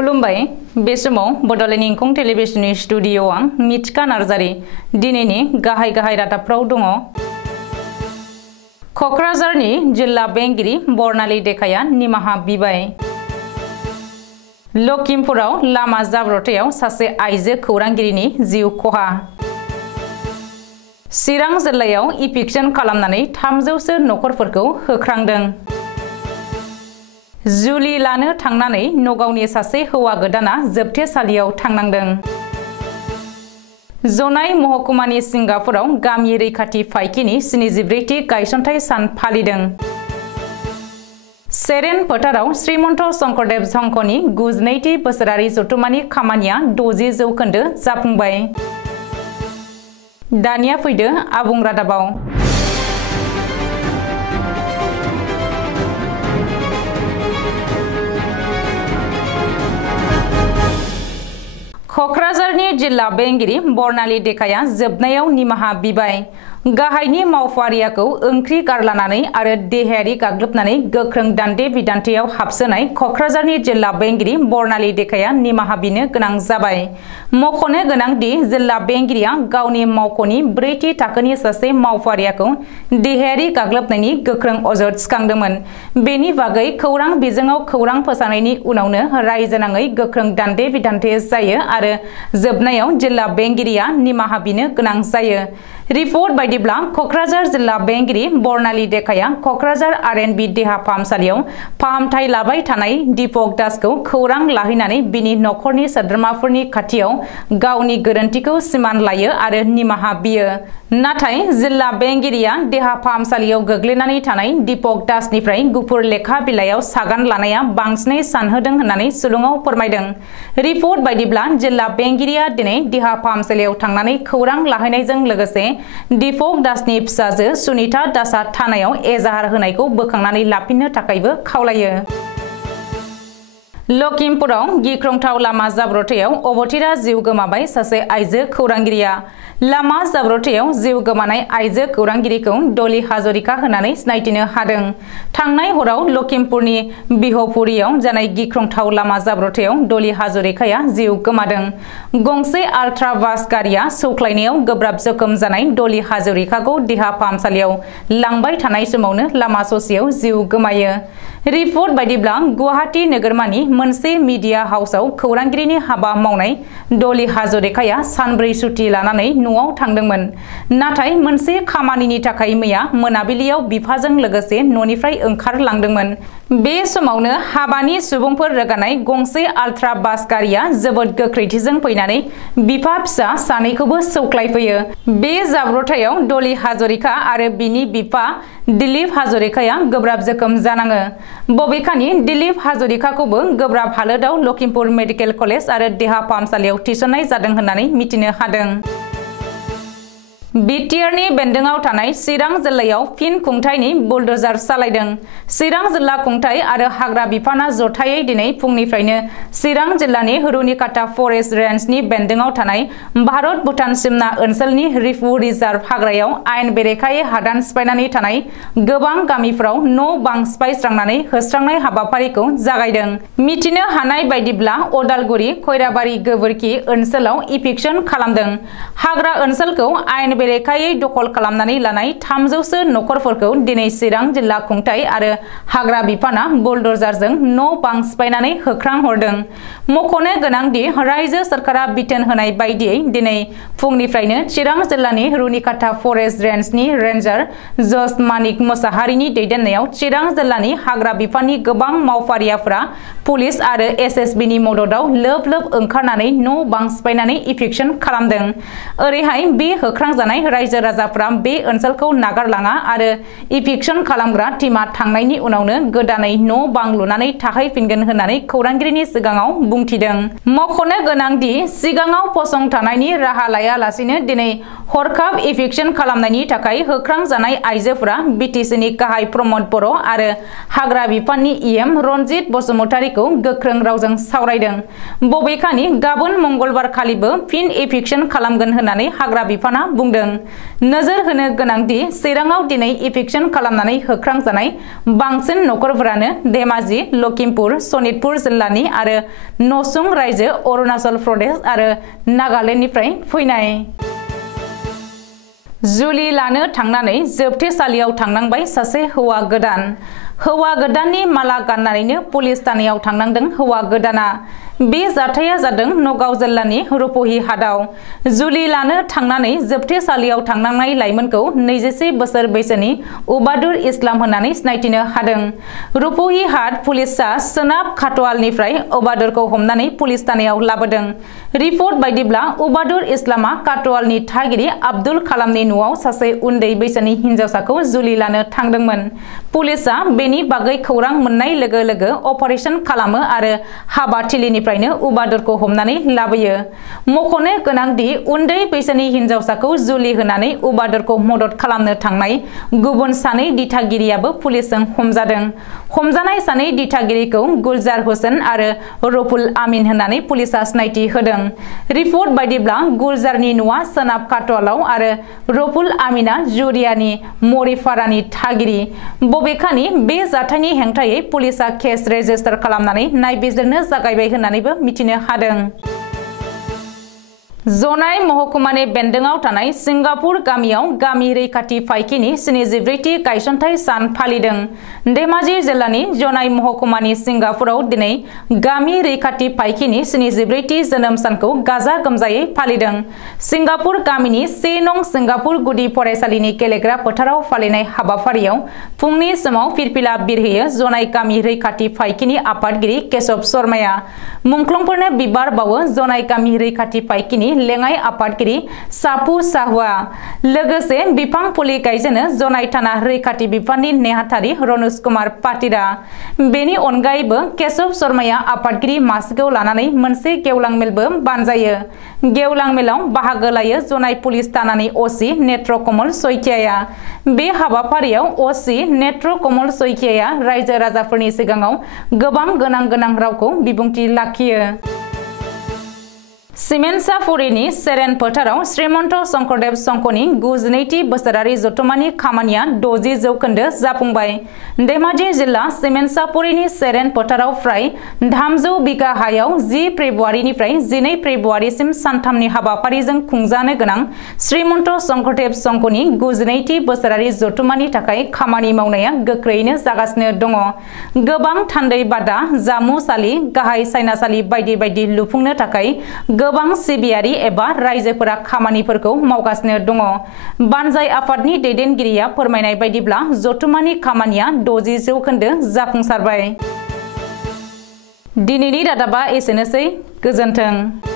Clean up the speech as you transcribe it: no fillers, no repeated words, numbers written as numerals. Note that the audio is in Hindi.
खुलुमबाय बे समाव बड'लेण्ड इंखं टेलिभिजननि स्टुडिअ आं मिथिका नार्जारी दिनैनि गाहाय रादाबफ्राव दङ। क'क्राझारनि जिल्ला बेंगिरि बर्नाली देखाया निमाहा बिबाय। लखिमपुराव लामा जाब्रबथायाव सासे आइजो खौरांगिरिनि जिउ खहा। चिरां जिल्लायाव इभिक्सन खालामनानै 300सो नखरफोरखौ होख्रांदों। जुलि लानो थांनानै नगावनि सासे हौवा गोदाना जोबथेसालियाव थांनांदों। जनाय महकुमानि सिंगापुराव गामि रैखाथि फायखिनि 74थि गायसनथाय सान फालिदों। सेरेन फोथाराव श्रीमन्त शंकरदेव संघनि 92थि बोसोरारि जथुम्मानि खामानिया 60 जौखोन्दो जाफुंबाय। दानिया फैदो आबुं रादाबाव। क'क्राझारनि जिल्ला बेंगिरि बर्नाली देखाया जोबनायाव निमाहा बिबाय। गाहायनि मावफारियाखौ ओंख्रि गारलानानै आरो देहायारि गाग्लोबनानै गोख्रों दान्थे बिदान्थेयाव हाबसोनाय क'क्राझारनि जिल्ला बेंगिरि बर्नाली देखाया निमाहा बिनो गोनां जाबाय। मख'नो गोनां दि जिल्ला बेंगिरिया गावनि मावख'नि 4थि थाखोनि सासे मावफारियाखौ देहायारि गाग्लोबनायनि गोख्रों अजद थिखांदोंमोन। बेनि बागै खौरां बिजोङाव खौरां फोसावनायनि उनावनो रायजोनाङै गोख्रों दान्थे बिदान्थे जायो आरो जोबनायाव जिल्ला बेंगिरिया निमाहा बिनो गोनां जायो। रिपर्ट बायदिब्ला क'क्राझार जिल्ला बेंगिरि बर्नाली देखाया क'क्राझार आर.एन.बी देहा फाहामसालियाव फाहामथाय लाबाय थानाय दीपक दासखौ खौरां लाहैनानै बिनि नखरनि सोद्रोमाफोरनि खाथियाव गावनि गोरोन्थिखौ सिमान लायो आरो निमाहा बियो। नाथाय जिल्ला बेंगिरिया देहा फाहामसालियाव गोग्लैनानै थानाय दीपक दासनिफ्राय गुफुर लेखा बिलाइयाव सागान लानाया बांसिनै सानहोदों होननानै सुलुङाव फोरमायदों। रिपर्ट बायदिब्ला जिल्ला बेंगिरिया दिनै देहा फाहामसालियाव थांनानै खौरां लाहैनायजों लोगोसे दीपक दासनि फिसाजो सुनीता दासआ थानायाव एजाहार होनायखौ बोखांनानै लाफिननो थाखायबो खावलायो। लखिमपुराव गिख्रंथाव लामा जाब्रबथायाव अबथिरा जिउ गोमाबाय सासे आइजो खौरांगिरिया। लामा जाब्रबथायाव जिउ गोमानाय आइजो खौरांगिरिखौ डली हाजरिका होननानै सिनायथिनो हादों। थांनाय हराव लखिमपुरनि बिहपुरियाव जानाय गिख्रंथाव लामा जाब्रबथायाव डली हाजरिकाया जिउ गोमादों। गंसे आल्ट्रा बास गारिया सौख्लायनायाव गोब्राब जोखोम जानाय डली हाजरिकाखौ देहा फाहामसालियाव लांबाय थानाय समावनो लामा ससेयाव जिउ गोमायो। रिपर्ट बायदिब्ला गुवाहाटी नोगोरमानि मोनसे मिडिया हाउसआव खौरांगिरिनि हाबा मावनाय डली हाजरिकाया सानब्रै सुथि लानानै न'आव थांदोंमोन। नाथाय मोनसे खामानिनि थाखाय मैया मोनाबिलियाव बिफाजों लोगोसे न'निफ्राय ओंखारलांदोंमोन। बे समावनो हाबानि सुबुंफोर रोगानाय गंसे आल्ट्रा बास गारिया जोबोद गोख्रैथिजों फैनानै बिफा फिसा सानैखौबो सौख्लायफैयो। बे जाब्रबथायाव डली हाजरिका आरो बिनि बिफा दिलीप हाजरिकाया गोब्राब जोखोम जानाङो। बबेखानि दिलीप हाजरिकाखौबो गोब्राब हालोदाव लखिमपुर मेडिकेल कलेज आरो देहा फाहामसालियाव थिसननाय जादों होननानै मिथिनो हादों। बिटिआरनि बेन्दोंआव थानाय चिरां जिल्लायाव फिन खुंथायनि बुलडोजार सालायदों। चिरां जिल्ला खुंथाय आरो हाग्रा बिफाना जथायै दिनै फुंनिफ्रायनो चिरां जिल्लानि रुनिकाटा फरेस्ट रेन्जनि बेन्दोंआव थानाय भारत भुटान सिमना ओनसोलनि रिफु रिजार्भ हाग्रायाव आयेन बेरेखायै हादान सिफायनानै थानाय गोबां गामिफोराव न' बां सिफायस्रांनानै होस्रांनाय हाबाफारिखौ जागायदों। मिथिनो हानाय बायदिब्ला अदालगुरि खैराबारि गोबोरखि ओनसोलाव इभिक्सन खालामदों। हाग्रा ओनसोलखौ आयेन बेरेखायै दखल खालामनानै लानाय 300सो नखरफोरखौ दिनै चिरां जिल्ला खुंथाय आरो हाग्रा बिफाना बुलडोजारजों न' बां सिफायनानै होख्रांहरदों। मख'नो गोनांदि रायजो सरकारा बिथोन होनाय बायदियै दिनै फुंनिफ्रायनो चिरां जिल्लानि रुनिकाटा फरेस्ट रेन्जनि रेन्जार जस मानिक मोसाहारिनि दैदेननायाव चिरां जिल्लानि हाग्रा बिफाननि गोबां मावफारियाफोरा पुलिस आरो एसएसबिनि मददाव लोब लोब ओंखारनानै न' बां सिफायनानै इभिक्सन खालामदों। ओरैहाय बे होख्रांजानाय रायजो राजाफ्रा बे ओनसोलखौ नागारलाङा आरो इभिक्सन खालामग्रा टीमा थांनायनि उनावनो गोदानै न' बां लुनानै थाहैफिनगोन होननानै खौरांगिरिनि सिगाङाव बुंथिदों। मख'नो गोनांदि सिगाङाव फसंथानायनि राहा लायालासेनो दिनै हरखाब इभिक्सन खालामनायनि थाखाय होख्रांजानाय आइजोफोरा बिटिसिनि गाहाय प्रमद बर' आरो हाग्रा बिफाननि इएम रनजित बसुमतारीखौ गोख्रों रावजों सावरायदों। बबेखानि गाबोन मंगलबार खालिबो फिन इभिक्सन खालामगोन होननानै हाग्रा बिफाना बुंदों। बुंदों। नोजोर होनो गोनांदि चिराङाव दिनै इभिक्सन खालामनानै होख्रांजानाय बांसिन नखरफोरानो धेमाजि, लखिमपुर, सनितपुर जिल्लानि आरो नसुं रायजो अरुणाचल प्रदेश आरो नागालेन्डनिफ्राय फैनाय। जुलि लानो थांनानै जोबथेसालियाव थांनांबाय सासे हौवा गोदान। हौवा गोदाननि माला गाननानैनो पुलिस थानायाव थांनांदों हौवा गोदाना। बे जाथाया जादों नगाव जिल्लानि रुपहि हादाव। जुलि लानो थांनानै जोबथेसालियाव थांनांनाय लाइमोनखौ 21 बोसोर बैसोनि उबादुर इस्लाम होननानै सिनायथिनो हादों। रुपहि हाट पुलिसआ सोनाब खाटवालनिफ्राय उबादुरखौ हमनानै पुलिस थानायाव लाबोदों। रिपर्ट बायदिब्ला उबादुर इस्लामा काटवालनि थागिरि आब्दुल कालामनि न'आव सासे उन्दै बैसोनि हिनजावसाखौ जुलि लानो थांदोंमोन। पुलिसआ बेनि बागै खौरां मोननाय लोगो लोगो अपारेशन खालामो आरो हाबाथिलिनिफ्रायनो उबादुरखौ हमनानै लाबोयो। मख'नो गोनांदि उन्दै बैसोनि हिनजावसाखौ जुलि होनानै उबादुरखौ मदद खालामनो थांनाय गुबुन सानै दिथागिरियाबो पुलिसजों हमजादों। हमजानाय सानै दिथागिरिखौ गुलजार हुसेन आरो रफुल आमिन होननानै पुलिसआ सिनायथि होदों। रिपर्ट बायदिब्ला गुलजारनि न'आ सोनाब काटवालाव आरो रफुल आमिना जुरियानि मरिपारानि थागिरि। बबेखानि बे जाथायनि हेंथायै पुलिसआ केस रेजिस्टार खालामनानै नायबिजिरनो जागायबाय होननानैबो मिथिनो हादों। जनाय महकुमानि बेन्दोंआव थानाय सिंगापुर गामियाव गामि रैखाथि फायखिनि 74थि गायसनथाय सान फालिदों। धेमाजि जिल्लानि जनाय महकुमानि सिंगापुराव दिनै गामि रैखाथि फायखिनि 74थि जोनोम सानखौ गाजा गोमजायै फालिदों। सिंगापुर गामिनि 1 नं सिंगापुर गुदि फरायसालिनि गेलेग्रा फोथाराव फालिनाय हाबाफारियाव फुंनि समाव फिरफिला बिरहोयो जनाय गामि रैखाथि फायखिनि आफादगिरि केशव शर्माया। मुंख्लंफोरनो बिबार बावो जनाय गामि रैखाथि फायखिनि लेङाइ आफादगिरि सापु साहुआ। लोगोसे बिफां फुलि गायजेनो जनाय थाना रैखाथि बिफाननि नेहाथारि रनुज कुमार पाटिरा। बेनि अनगायैबो केशव शर्माया आफादगिरि मासिखौ लानानै मोनसे गेवलां मेलबो बानजायो। गेवलां मेलाव बाहागो लायो जनाय पुलिस थानानि असि नेत्र कमल सैकियाया। बे हाबाफारियाव असि नेत्र कमल सैकियाया रायजो राजाफोरनि सिगाङाव गोबां गोनां रावखौ बिबुंथि लाखियो। सिमेन्सापुरीनि सेरेन फोथाराव श्रीमन्त शंकरदेव संघनि 92थि बोसोरारि जथुम्मानि खामानिया 60 जौखोन्दो जाफुंबाय। धेमाजि जिल्ला सिमेन्सापुरीनि सेरेन फोथाराव फ्राय 300 बिघा हायाव 10 फेब्रुवारिनिफ्राय 12 फेब्रुवारिसिम सानथामनि हाबाफारिजों खुंजानो गोनां श्रीमन्त शंकरदेव संघनि 92थि बोसोरारि जथुम्मानि थाखाय खामानि मावनाया गोख्रैयैनो जागासिनो दङ। गोबां थान्दै बादा, जामुसालि, गाहाय सायनासालि बायदि बायदि लुफुंनो थाखाय गोबां सिबियारि एबा रायजोफोरा खामानिफोरखौ मावगासिनो दङ। बानजाय आफादनि दैदेनगिरिया फोरमायनाय बायदिब्ला जथुम्मानि खामानिया 60 जौखोन्दो जाफुंसारबाय। दिनैनि रादाबा एसेनोसै। गोजोन्थों।